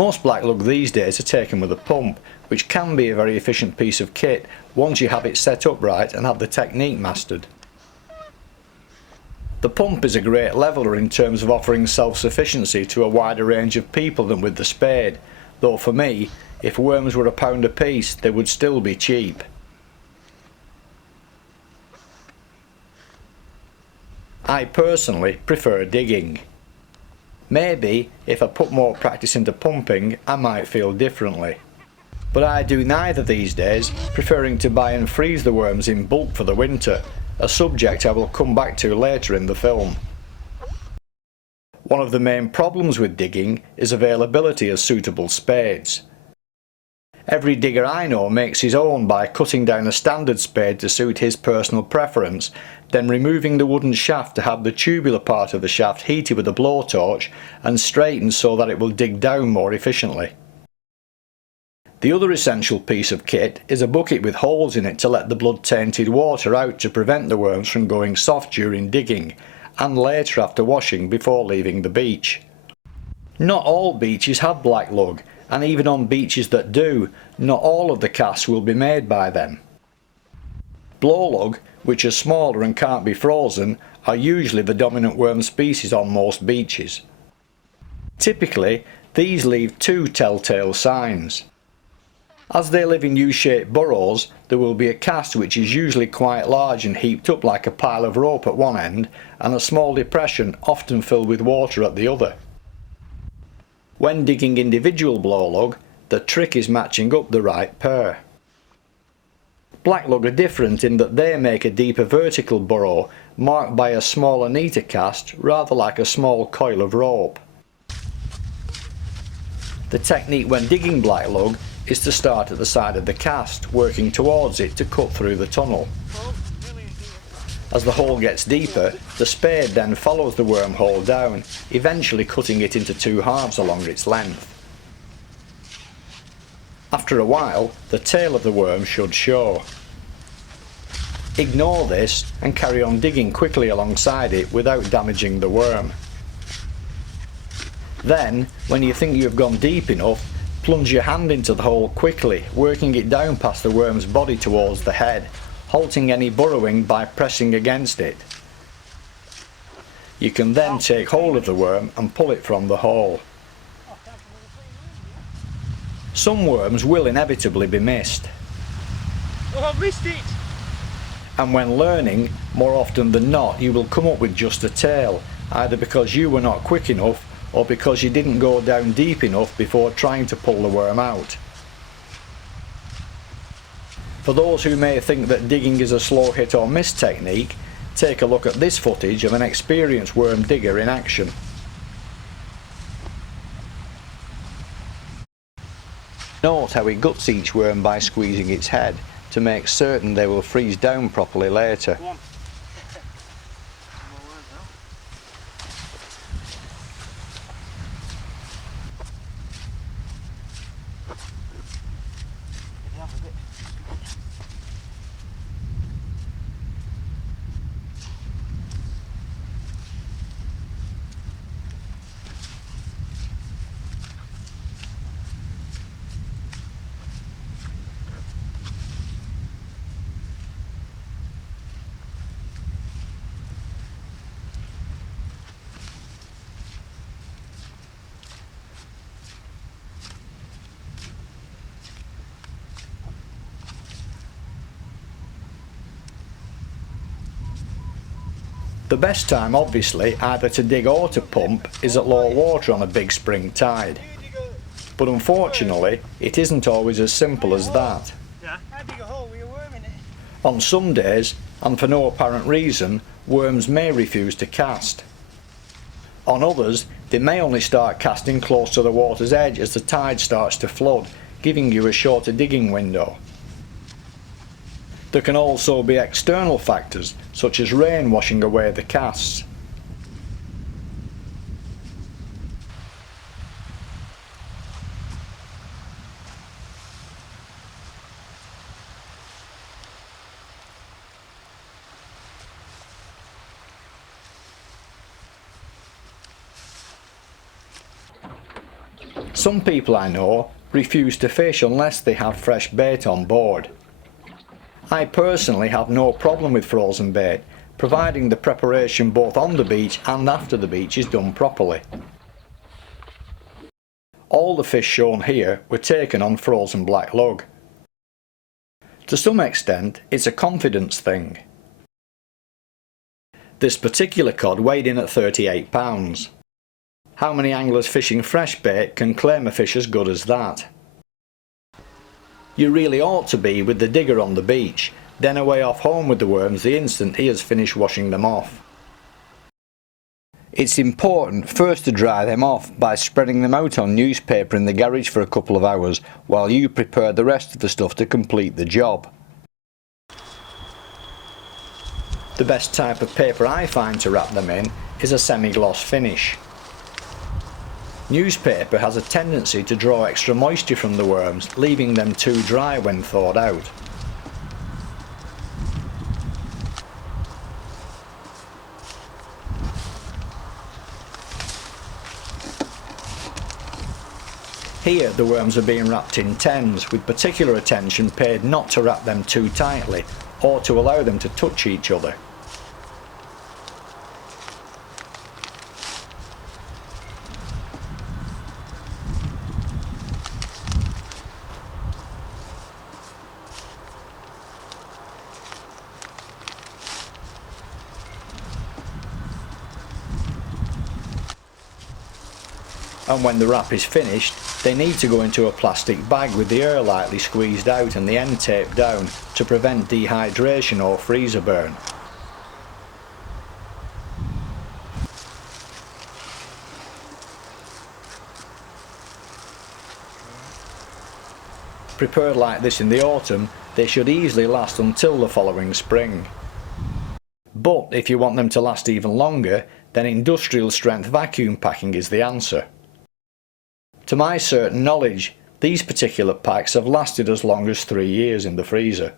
Most Blacklug these days are taken with a pump, which can be a very efficient piece of kit once you have it set up right and have the technique mastered. The pump is a great leveller in terms of offering self-sufficiency to a wider range of people than with the spade, though for me, if worms were £1 a piece, they would still be cheap. I personally prefer digging. Maybe if I put more practice into pumping, I might feel differently. But I do neither these days, preferring to buy and freeze the worms in bulk for the winter, a subject I will come back to later in the film. One of the main problems with digging is availability of suitable spades. Every digger I know makes his own by cutting down a standard spade to suit his personal preference, then removing the wooden shaft to have the tubular part of the shaft heated with a blowtorch and straightened so that it will dig down more efficiently. The other essential piece of kit is a bucket with holes in it to let the blood-tainted water out to prevent the worms from going soft during digging, and later after washing before leaving the beach. Not all beaches have Blacklug, and even on beaches that do, not all of the casts will be made by them. Blowlug, which are smaller and can't be frozen, are usually the dominant worm species on most beaches. Typically, these leave two telltale signs. As they live in U-shaped burrows, there will be a cast which is usually quite large and heaped up like a pile of rope at one end, and a small depression often filled with water at the other. When digging individual blowlug, the trick is matching up the right pair. Blacklug are different in that they make a deeper vertical burrow marked by a smaller, neater cast, rather like a small coil of rope. The technique when digging Blacklug is to start at the side of the cast, working towards it to cut through the tunnel. As the hole gets deeper, the spade then follows the wormhole down, eventually cutting it into two halves along its length. After a while, the tail of the worm should show. Ignore this and carry on digging quickly alongside it without damaging the worm. Then, when you think you have gone deep enough, plunge your hand into the hole quickly, working it down past the worm's body towards the head, halting any burrowing by pressing against it. You can then take hold of the worm and pull it from the hole. Some worms will inevitably be missed. Oh, I've missed it! And when learning, more often than not, you will come up with just a tail, either because you were not quick enough or because you didn't go down deep enough before trying to pull the worm out. For those who may think that digging is a slow hit or miss technique, take a look at this footage of an experienced worm digger in action. Note how he guts each worm by squeezing its head to make certain they will freeze down properly later. The best time, obviously, either to dig or to pump is at low water on a big spring tide. But unfortunately, it isn't always as simple as that. On some days, and for no apparent reason, worms may refuse to cast. On others, they may only start casting close to the water's edge as the tide starts to flood, giving you a shorter digging window. There can also be external factors, such as rain washing away the casts. Some people I know refuse to fish unless they have fresh bait on board. I personally have no problem with frozen bait, providing the preparation both on the beach and after the beach is done properly. All the fish shown here were taken on frozen black lug. To some extent, it's a confidence thing. This particular cod weighed in at 38 pounds. How many anglers fishing fresh bait can claim a fish as good as that? You really ought to be with the digger on the beach, then away off home with the worms the instant he has finished washing them off. It's important first to dry them off by spreading them out on newspaper in the garage for a couple of hours while you prepare the rest of the stuff to complete the job. The best type of paper I find to wrap them in is a semi-gloss finish. Newspaper has a tendency to draw extra moisture from the worms, leaving them too dry when thawed out. Here the worms are being wrapped in tens, with particular attention paid not to wrap them too tightly or to allow them to touch each other. And when the wrap is finished, they need to go into a plastic bag with the air lightly squeezed out and the end taped down to prevent dehydration or freezer burn. Prepared like this in the autumn, they should easily last until the following spring. But if you want them to last even longer, then industrial strength vacuum packing is the answer. To my certain knowledge, these particular packs have lasted as long as 3 years in the freezer.